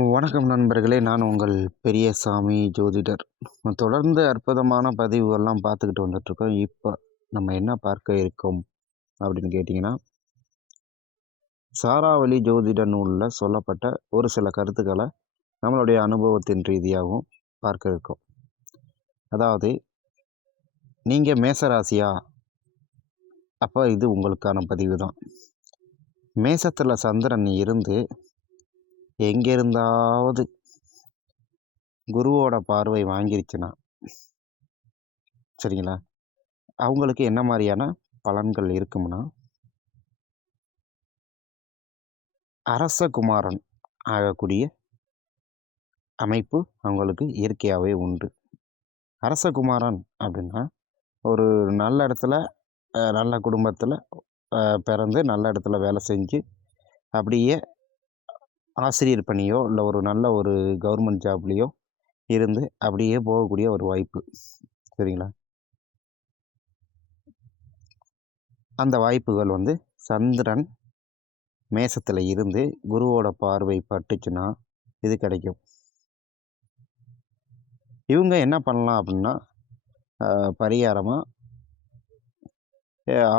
வணக்கம் நண்பர்களே! நான் உங்கள் பெரியசாமி ஜோதிடர். தொடர்ந்து அற்புதமான பதிவுகள்லாம் பார்த்துக்கிட்டு வந்துட்டுருக்கோம். இப்போ நம்ம என்ன பார்க்க இருக்கோம் அப்படின்னு கேட்டிங்கன்னா, சாராவளி ஜோதிட நூல்ல சொல்லப்பட்ட ஒரு சில கருத்துக்கள நம்மளுடைய அனுபவத்தின் ரீதியாகவும் பார்க்க இருக்கோம். அதாவது, நீங்க மேச ராசியா? அப்ப இது உங்களுக்கான பதிவு தான். மேசத்தில சந்திரன் இருந்து எங்கிருந்தாவது குருவோட பார்வை வாங்கிருச்சுன்னா, சரிங்களா? அவங்களுக்கு என்ன மாரியான பலன்கள் இருக்கும்னா, அரசகுமாரன் ஆகக்கூடிய அமைப்பு அவங்களுக்கு இயற்கையாகவே உண்டு. அரசகுமாரன் அப்படின்னா, ஒரு நல்ல இடத்துல, நல்ல குடும்பத்தில் பிறந்து நல்ல இடத்துல வேலை செஞ்சு, அப்படியே ஆசிரியர் பணியோ, இல்லை ஒரு நல்ல ஒரு கவர்மெண்ட் ஜாப்லேயோ இருந்து அப்படியே போகக்கூடிய ஒரு வாய்ப்பு. சரிங்களா? அந்த வாய்ப்புகள் வந்து சந்திரன் மேசத்தில் இருந்து குருவோட பார்வை பட்டுச்சுன்னா இது கிடைக்கும். இவங்க என்ன பண்ணலாம் அப்படின்னா, பரிகாரமாக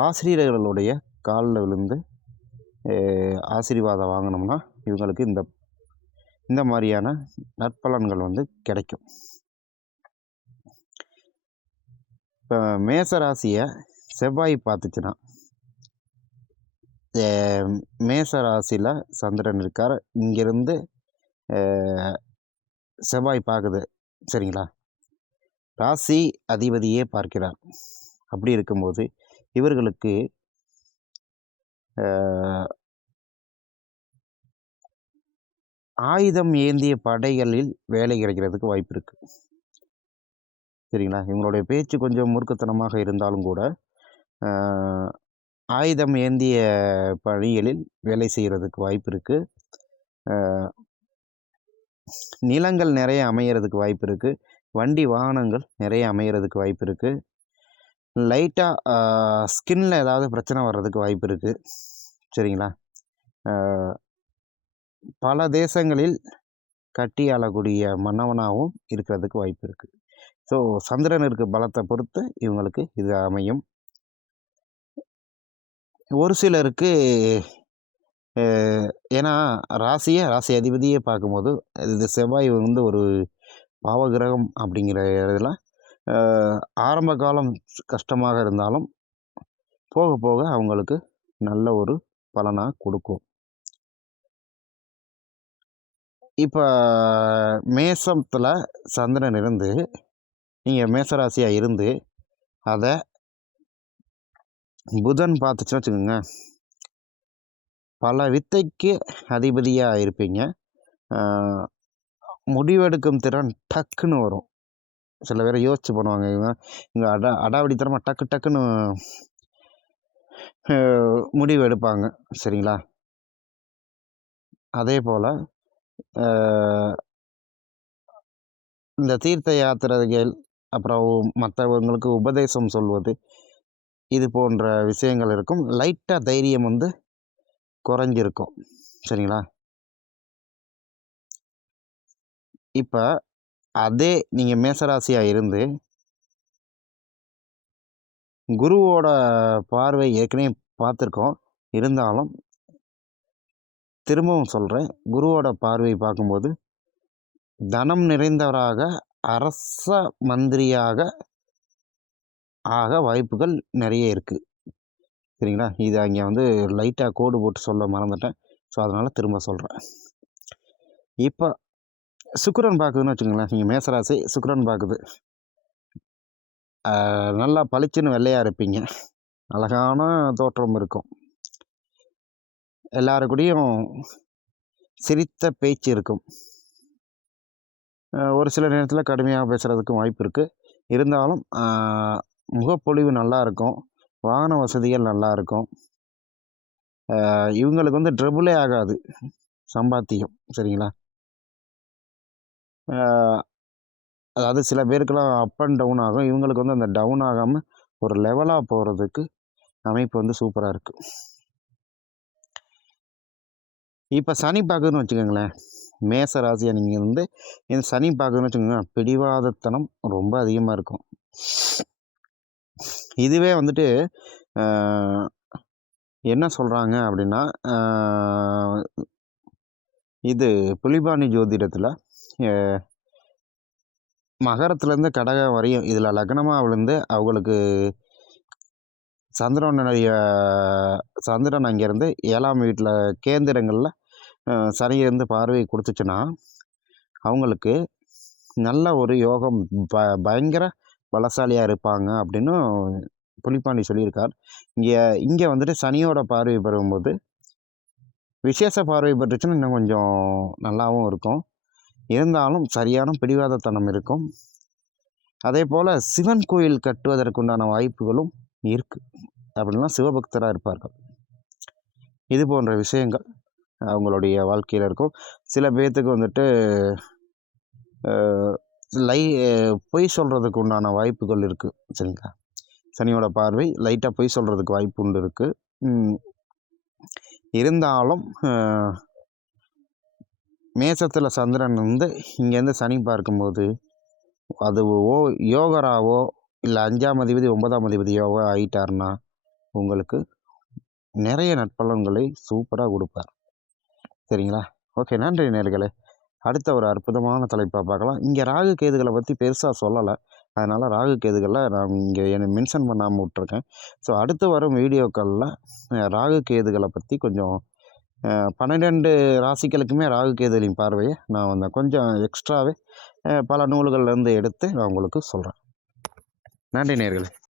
ஆசிரியர்களுடைய காலில் விழுந்து ஆசீர்வாதம் வாங்கினோம்னா இவங்களுக்கு இந்த இந்த மாதிரியான நற்பலன்கள் வந்து கிடைக்கும். இப்போ மேச ராசியை செவ்வாய் பார்த்துச்சுன்னா, மேச ராசியில் சந்திரன் இருக்கார், இங்கிருந்து செவ்வாய் பார்க்குது. சரிங்களா? ராசி அதிபதியே பார்க்கிறார். அப்படி இருக்கும்போது இவர்களுக்கு ஆயுதம் ஏந்திய படைகளில் வேலை கிடைக்கிறதுக்கு வாய்ப்பு இருக்குது. சரிங்களா? இவங்களுடைய பேச்சு கொஞ்சம் முறுக்குத்தனமாக இருந்தாலும் கூட ஆயுதம் ஏந்திய பணிகளில் வேலை செய்கிறதுக்கு வாய்ப்பு இருக்குது. நிலங்கள் நிறைய அமையறதுக்கு வாய்ப்பு இருக்குது. வண்டி வாகனங்கள் நிறைய அமையறதுக்கு வாய்ப்பு இருக்குது. லைட்டாக ஸ்கின்னில் ஏதாவது பிரச்சனை வர்றதுக்கு வாய்ப்பு இருக்குது. சரிங்களா? பல தேசங்களில் கட்டி ஆளக்கூடிய மன்னவனாகவும் இருக்கிறதுக்கு வாய்ப்பு இருக்குது. ஸோ சந்திரன் இருக்க பலத்தை பொறுத்து இவங்களுக்கு இது அமையும். ஒரு சிலருக்கு ஏன்னா ராசி அதிபதியே பார்க்கும்போது இது செவ்வாய் வந்து ஒரு பாவகிரகம் அப்படிங்கிற இதில் ஆரம்ப காலம் கஷ்டமாக இருந்தாலும் போக போக அவங்களுக்கு நல்ல ஒரு பலனாக கொடுக்கும். இப்போ மேசத்தில் சந்திரன் இருந்து நீங்கள் மேசராசியாக இருந்து அதை புதன் பார்த்துச்சுன்னு வச்சுக்கோங்க, பல வித்தைக்கு அதிபதியாக இருப்பீங்க. முடிவெடுக்கும் திறன் டக்குன்னு வரும். சில பேர் யோசிச்சு பண்ணுவாங்க, இவங்க அடாவடித்தனமாக டக்குன்னு முடிவு எடுப்பாங்க. சரிங்களா? அதே போல் இந்த தீர்த்த யாத்திரைகள், அப்புறம் மற்றவங்களுக்கு உபதேசம் சொல்வது, இது போன்ற விஷயங்கள் இருக்கும். லைட்டாக தைரியம் வந்து குறைஞ்சிருக்கும். சரிங்களா? இப்போ அதே நீங்கள் மேசராசியாக இருந்து குருவோட பார்வை ஏற்கனவே பார்த்துருக்கோம். இருந்தாலும் திரும்பவும் சொல்கிறேன், குருவோட பார்வை பார்க்கும்போது தனம் நிறைந்தவராக, அரச மந்திரியாக ஆக வாய்ப்புகள் நிறைய இருக்குது. சரிங்களா? இது அங்கே வந்து லைட்டாக கோடு போட்டு சொல்ல மறந்துட்டேன். ஸோ அதனால் திரும்ப சொல்கிறேன். இப்போ சுக்கிரன் பார்க்குதுன்னு வச்சுக்கோங்களேன், நீங்கள் மேசராசி சுக்கிரன் பார்க்குது, நல்லா பளிச்சுன்னு வெள்ளையாக இருப்பீங்க, அழகான தோற்றம் இருக்கும், எல்லாருக்கூடையும் சிரித்த பேச்சு இருக்கும். ஒரு சில நேரத்தில் கடுமையாக பேசுகிறதுக்கும் வாய்ப்பு இருக்குது. இருந்தாலும் முகப்பொழிவு நல்லா இருக்கும், வாகன வசதிகள் நல்லா இருக்கும். இவங்களுக்கு வந்து ட்ரபுளே ஆகாது சம்பாத்தியம். சரிங்களா? அதாவது சில பேருக்கெல்லாம் அப் அண்ட் டவுன் ஆகும். இவங்களுக்கு வந்து அந்த டவுன் ஆகாமல் ஒரு லெவலாக போகிறதுக்கு அமைப்பு வந்து சூப்பராக இருக்குது. இப்போ சனி பார்க்குதுன்னு வச்சுக்கோங்களேன், மேச ராசியை நீங்கள் வந்து இந்த சனி பார்க்குதுன்னு வச்சுக்கோங்க, பிடிவாதத்தனம் ரொம்ப அதிகமாக இருக்கும். இதுவே வந்துட்டு என்ன சொல்கிறாங்க அப்படின்னா, இது புலிபாணி ஜோதிடத்தில் மகரத்துலேருந்து கடகம் வரையும் இதில் லக்னமாக விழுந்து அவங்களுக்கு சந்திரன் அங்கேருந்து 7ஆம் வீட்டில் கேந்திரங்களில் சனியிருந்து பார்வை கொடுத்துச்சுன்னா அவங்களுக்கு நல்ல ஒரு யோகம் பயங்கர பலசாலியாக இருப்பாங்க அப்படின்னு புலிப்பாண்டி சொல்லியிருக்கார். இங்கே வந்துட்டு சனியோட பார்வை பெறும்போது விசேஷ பார்வை பெற்றுச்சுன்னா இன்னும் கொஞ்சம் நல்லாவும் இருக்கும். இருந்தாலும் சரியான பிடிவாதத்தனம் இருக்கும். அதே போல் சிவன் கோயில் கட்டுவதற்குண்டான வாய்ப்புகளும் இருக்குது. அப்படின்னா சிவபக்தராக இருப்பார்கள். இது போன்ற விஷயங்கள் அவங்களுடைய வாழ்க்கையில் இருக்கும். சில பேர்த்துக்கு வந்துட்டு பொய் சொல்கிறதுக்கு உண்டான வாய்ப்புகள் இருக்குது. சரிங்களா? சனியோட பார்வை லைட்டாக பொய் சொல்கிறதுக்கு வாய்ப்பு உண்டு இருக்குது. இருந்தாலும் மேசத்தில் சந்திரன் வந்து இங்கேருந்து சனி பார்க்கும்போது அது யோகராவோ இல்லை 5ஆம் அதிபதி 9ஆம் அதிபதி யோகா ஆகிட்டார்னா உங்களுக்கு நிறைய நற்பலன்களை சூப்பராக கொடுப்பார். சரிங்களா? ஓகே, நன்றி நேயர்களே. அடுத்த ஒரு அற்புதமான தலைப்பாக பார்க்கலாம். இங்கே ராகு கேதுகளை பற்றி பெருசாக சொல்லலை, அதனால் ராகு கேதுகளை நான் இங்கே மென்ஷன் பண்ணாமல் விட்ருக்கேன். ஸோ அடுத்து வரும் வீடியோக்களில் ராகு கேதுகளை பற்றி கொஞ்சம் 12 ராசிகளுக்குமே ராகு கேதுகளின் பார்வையை நான் கொஞ்சம் எக்ஸ்ட்ராவே பல நூல்கள்லேருந்து எடுத்து நான் உங்களுக்கு சொல்கிறேன். நன்றி நேயர்களே.